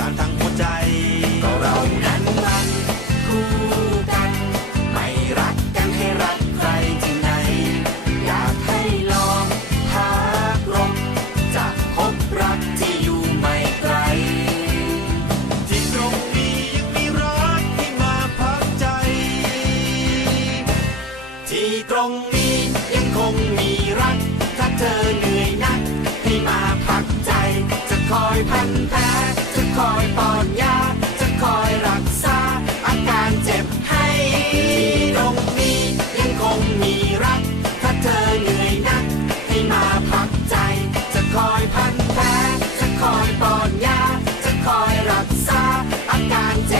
i'm Santa.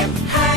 Hey!